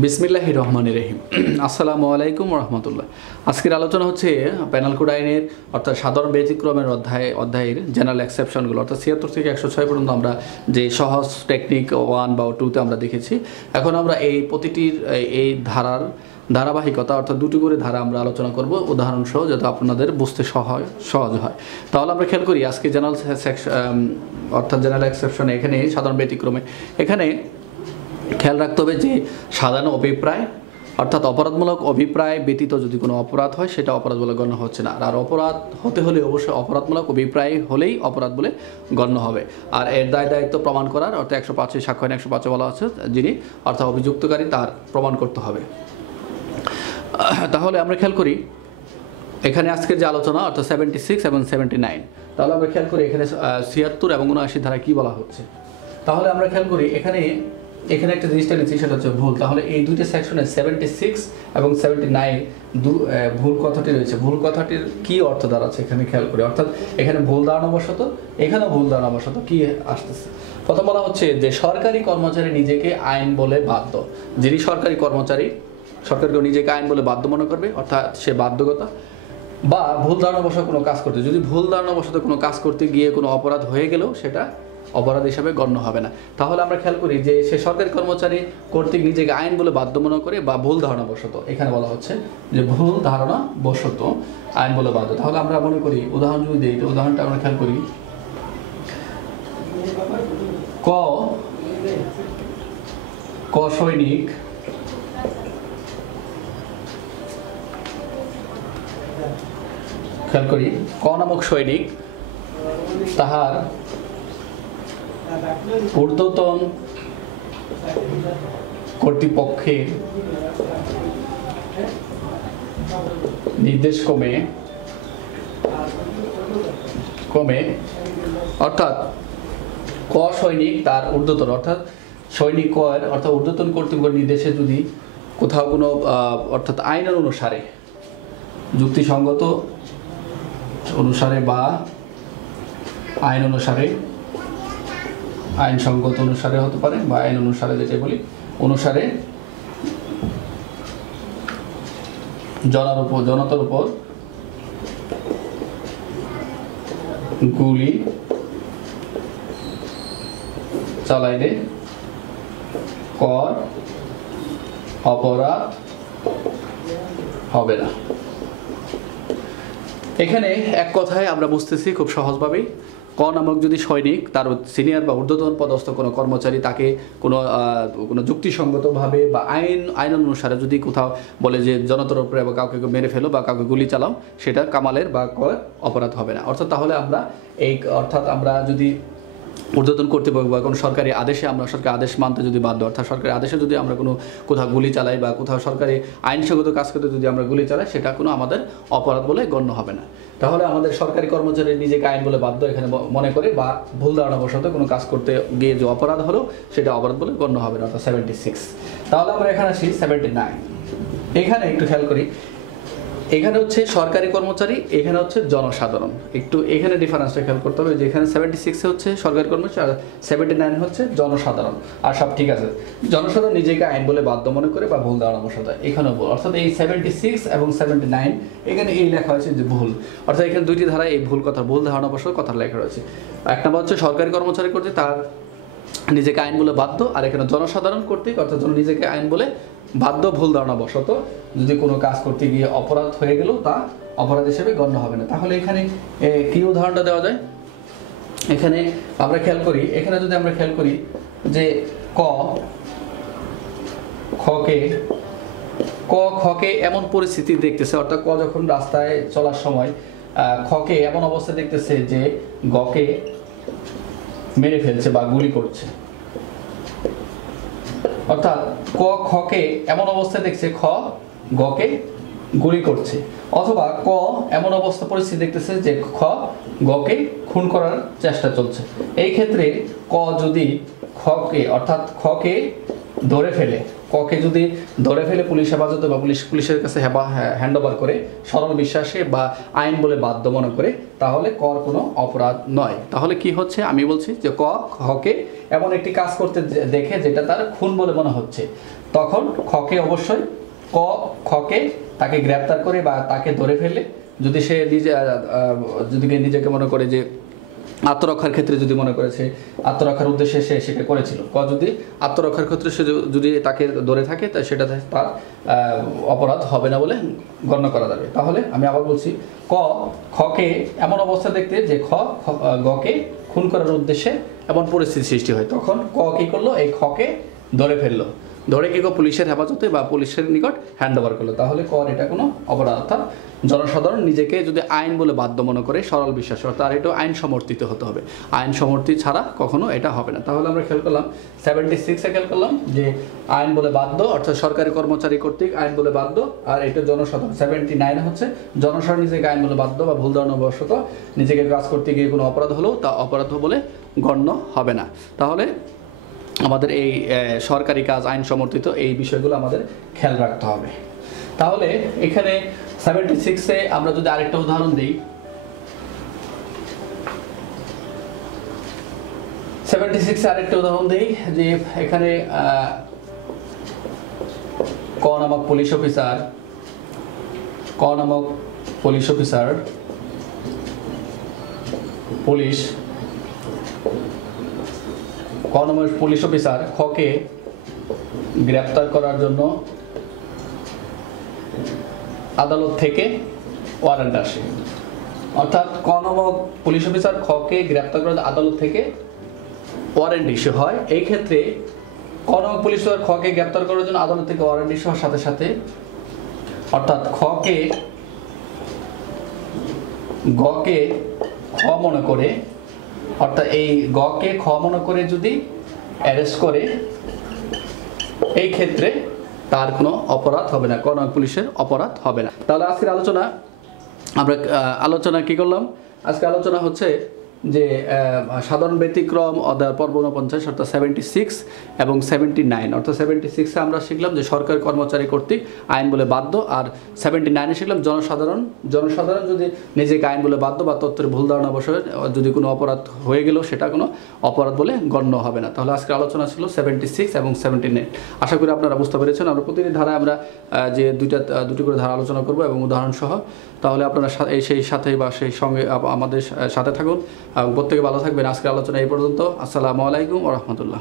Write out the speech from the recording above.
বিসমিল্লাহির রহমানির রহিম। আসসালামু আলাইকুম রহমতুল্লাহ। আজকের আলোচনা হচ্ছে পেনাল কোড আইনের অর্থাৎ সাধারণ ব্যতিক্রমের অধ্যায়ের জেনারেল এক্সেপশনগুলো অর্থাৎ ৭৬ থেকে ১০৬ পর্যন্ত আমরা যে সহজ টেকনিক 1 বা 2তে আমরা দেখেছি। এখন আমরা এই প্রতিটির এই ধারাবাহিকতা অর্থাৎ দুটি করে ধারা আমরা আলোচনা করব উদাহরণ সহ, যাতে আপনাদের বুঝতে সহজ হয়। তাহলে আমরা খেয়াল করি আজকে জেনারেল অর্থাৎ জেনারেল এক্সেপশনে এখানে সাধারণ ব্যতিক্রমে এখানে খেয়াল রাখতে হবে যে সাধারণ অভিপ্রায় অর্থাৎ অপরাধমূলক অভিপ্রায় ব্যতীত যদি কোনো অপরাধ হয় সেটা অপরাধ বলে গণ্য হচ্ছে না। আর অপরাধ হতে হলে অবশ্যই অপরাধমূলক অভিপ্রায় হলেই অপরাধ বলে গণ্য হবে। আর এর দায়িত্ব প্রমাণ করার অর্থাৎ ১০৫ সাক্ষ্য আইন ১০৫ বলা আছে যিনি অর্থাৎ অভিযুক্তকারী তার প্রমাণ করতে হবে। তাহলে আমরা খেয়াল করি এখানে আজকের যে আলোচনা অর্থাৎ 76 এবং 79, তাহলে আমরা খেয়াল করি এখানে ৭৬ এবং ৭৯ ধারা কী বলা হচ্ছে। তাহলে আমরা খেয়াল করি এখানে একটা জিনিসটা নিচ্ছি, সেটা হচ্ছে ভুল। তাহলে এই দুইটা সেকশনে 76 এবং 79 ভুল কথাটি রয়েছে। ভুল কথাটির কি অর্থ দাঁড়াচ্ছে এখানে খেয়াল করি, অর্থাৎ এখানে ভুল ধারণাবশত, এখানেও ভুল ধারণাবশত কি আসতেছে। প্রথম বলা হচ্ছে যে সরকারি কর্মচারী নিজেকে আইন বলে বাধ্য। যিনি সরকারি কর্মচারী, সরকারকে নিজেকে আইন বলে বাধ্য মনে করবে, অর্থাৎ সে বাধ্যকতা বা ভুল ধারণাবশত কোনো কাজ করতে, যদি ভুল ধারণাবশত কোনো কাজ করতে গিয়ে কোনো অপরাধ হয়ে গেলেও সেটা অপরাধ হিসাবে গণ্য হবে না। তাহলে আমরা খেয়াল করি যে সে সরকারি কর্মচারী কর্তৃক নিজেকে আইন বলে বাধ্য মনে করে বা ভুল ধারণা বশত, এখানে বলা হচ্ছে যে ভুল ধারণা বশত আইন বলে বাধ্য। তাহলে আমরা মনে করি উদাহরণ যদি দিই, উদাহরণটা আমরা খেয়াল করি ক সৈনিক খেয়াল করি ক নামক সৈনিক তাহার ঊর্ধ্বতন কর্তৃপক্ষের নির্দেশ কমে অর্থাৎ ক সৈনিক তার ঊর্ধ্বতন অর্থাৎ সৈনিক কর অর্থাৎ ঊর্ধ্বতন কর্তৃপক্ষের নির্দেশে যদি কোথাও কোনো অর্থাৎ আইনের অনুসারে যুক্তিসঙ্গত অনুসারে বা আইন অনুসারে আইনসঙ্গত অনুসারে হতে পারে বা আইন অনুসারে যেটা বলি অনুসারে জনতার উপর গুলি চালাইলে কর অপরাধ হবে না। এখানে এক কথায় আমরা বুঝতেছি খুব সহজভাবেই, ক নামক যদি সৈনিক তার সিনিয়র বা ঊর্ধ্বতন পদস্থ কোনো কর্মচারী তাকে কোনো যুক্তিসঙ্গতভাবে বা আইন অনুসারে যদি কোথাও বলে যে জনতার উপরে বা কাউকে মেরে ফেলো বা কাউকে গুলি চালাও, সেটা কামালের বা কর অপরাধ হবে না। তাহলে আমরা যদি ঊর্ধ্বতন কর্তৃপক্ষ বা কোনো সরকারি আদেশে আমরা সরকারি আদেশ মানতে যদি বাধ্য, অর্থাৎ সরকারি আদেশে যদি আমরা কোথাও গুলি চালাই বা কোথাও সরকারি আইনসঙ্গত কাজ করতে যদি আমরা গুলি চালাই, সেটা কোনো আমাদের অপরাধ বলে গণ্য হবে না। তাহলে আমাদের সরকারি কর্মচারী নিজেকে আইন বলে বাধ্য এখানে মনে করে বা ভুল ধারণাবশত কোনো কাজ করতে গিয়ে যে অপরাধ হলো সেটা অপরাধ বলে গণ্য হবে না, অর্থাৎ 76। তাহলে আমরা এখানে আসি 79। এখানে একটু খেয়াল করি, এখানে হচ্ছে সরকারি কর্মচারী, এখানে হচ্ছে জনসাধারণ। একটু এখানে ডিফারেন্সটা খেয়াল করতে হবে যে এখানে 76 হচ্ছে সরকারি কর্মচারী আর 79 হচ্ছে জনসাধারণ। আর সব ঠিক আছে, জনসাধারণ নিজেকে আইন বলে বাধ্য মনে করে বা ভুল ধারণাবশত, এখানেও ভুল। অর্থাৎ এই 76 এবং 79 এখানে এই লেখা হয়েছে যে ভুল, অর্থাৎ এখানে দুইটি ধারা এই ভুল ধারণাবশত কথা লেখা রয়েছে। এক নম্বর হচ্ছে সরকারি কর্মচারী কর্তৃক তার নিজেকে আইন বলে বাধ্য, আর এখানে জনসাধারণ কর্তৃক অর্থাৎ নিজেকে আইন বলে বাধ্য ভুল ধারণাবশত যদি কোনো কাজ করতে গিয়ে অপরাধ হয়ে গেলেও তা অপরাধ হিসেবে গণ্য হবে না। তাহলে এখানে কি উদাহরণটা দেওয়া যায়, এখানে আমরা খেয়াল করি, এখানে যদি আমরা খেয়াল করি যে খকে এমন পরিস্থিতি দেখতেছে, অর্থাৎ ক যখন রাস্তায় চলার সময় খকে এমন অবস্থা দেখতেছে যে গকে মেরে ফেলছে বা গুলি করছে, অর্থাৎ খকে এমন অবস্থা দেখছে খ গকে গুলি করছে, অথবা ক এমন অবস্থা পরিস্থিতি দেখতেছে যে খ গকে খুন করার চেষ্টা চলছে। এই ক্ষেত্রে ক যদি খকে অর্থাৎ খকে ধরে ফেলে, খ ককে যদি ধরে ফেলে পুলিশ হেফাজতে বা পুলিশের কাছে হ্যান্ড ওভার করে সরল বিশ্বাসে বা আইন বলে বাধ্য মনে করে, তাহলে কর কোনো অপরাধ নয়। তাহলে কি হচ্ছে, আমি বলছি যে খকে এমন একটি কাজ করতে দেখে যেটা তার খুন বলে মনে হচ্ছে, তখন খকে অবশ্যই খকে তাকে গ্রেপ্তার করে বা তাকে ধরে ফেলে, যদি সে নিজেকে মনে করে যে আত্মরক্ষার ক্ষেত্রে যদি মনে করেছে আত্মরক্ষার উদ্দেশ্যে সে সেটা করেছিল, যদি আত্মরক্ষার ক্ষেত্রে সে যদি তাকে ধরে থাকে তা সেটা তার অপরাধ হবে না বলে গণ্য করা যাবে। তাহলে আমি আবার বলছি, খকে এমন অবস্থা দেখতে যে গকে খুন করার উদ্দেশ্যে এমন পরিস্থিতি সৃষ্টি হয়, তখন কি করলো, এই খকে ধরে ফেললো, ধরে কি পুলিশের হেফাজতে বা পুলিশের নিকট হ্যান্ড ওভার করলো, তাহলে এটা কোনো অপরাধ। অর্থাৎ জনসাধারণ নিজেকে যদি আইন বলে বাধ্য মনে করে সরল বিশ্বাস, তার এটা আইন সমর্থিত হতে হবে, আইন সমর্থিত ছাড়া কখনো এটা হবে না। তাহলে আমরা খেয়াল করলাম 76-এ খেয়াল করলাম যে আইন বলে বাধ্য, অর্থাৎ সরকারি কর্মচারী কর্তৃক আইন বলে বাধ্য, আর এটা জনসাধারণ। 79 হচ্ছে জনসাধারণ নিজেকে আইন বলে বাধ্য বা ভুল ধারণাবশত নিজেকে কাজ করতে গিয়ে কোনো অপরাধ হলেও তা অপরাধ বলে গণ্য হবে না। তাহলে আমাদের এই সরকারি কাজ আইন সমর্থিত, এই বিষয়গুলো আমাদের খেয়াল রাখতে হবে। তাহলে এখানে 76-এ আমরা যদি আরেকটা উদাহরণ দিই, 76-এ আরেকটা উদাহরণ দিই যে এখানে ক নামক পুলিশ অফিসার পুলিশ অফিসার খকে গ্রেপ্তার করার জন্য আদালত থেকে ওয়ারেন্ট আসে, অর্থাৎ ক নামক পুলিশ অফিসার খকে গ্রেপ্তার করার আদালত থেকে ওয়ারেন্ট ইস্যু হয়। এই ক্ষেত্রে ক নামক পুলিশ অফিসার খকে গ্রেপ্তার করার জন্য আদালত থেকে ওয়ারেন্ট ইস্যু হওয়ার সাথে সাথে, অর্থাৎ গকে খ মনে করে, অর্থাৎ এই গকে খ মনে করে যদি অ্যারেস্ট করে, এই ক্ষেত্রে তার কোনো অপরাধ হবে না, কোনো পুলিশের অপরাধ হবে না। তাহলে আজকের আলোচনা কি করলাম, আজকে আলোচনা হচ্ছে যে সাধারণ ব্যতিক্রম অধ্যায় পর্ব 49 অর্থাৎ 76 এবং 79। অর্থাৎ 76-এ আমরা শিখলাম যে সরকারি কর্মচারী কর্তৃক আইন বলে বাধ্য, আর 79-এ শিখলাম জনসাধারণ যদি নিজেকে আইন বলে বাধ্য বা তথ্যের ভুল ধারণা বসে যদি কোনো অপরাধ হয়ে গেল সেটা কোনো অপরাধ বলে গণ্য হবে না। তাহলে আজকের আলোচনা ছিল 76 এবং 79। আশা করি আপনারা বুঝতে পেরেছেন। আমরা প্রতিটি ধারায় আমরা যে দুটি করে ধারা আলোচনা করব এবং উদাহরণ সহ। তাহলে আপনারা সেই সাথে বা সেই সঙ্গে আমাদের সাথে থাকুন এবং প্রত্যেকে ভালো থাকবেন। আজকের আলোচনা এই পর্যন্ত। আসসালামু আলাইকুম ওয়া রাহমাতুল্লাহ।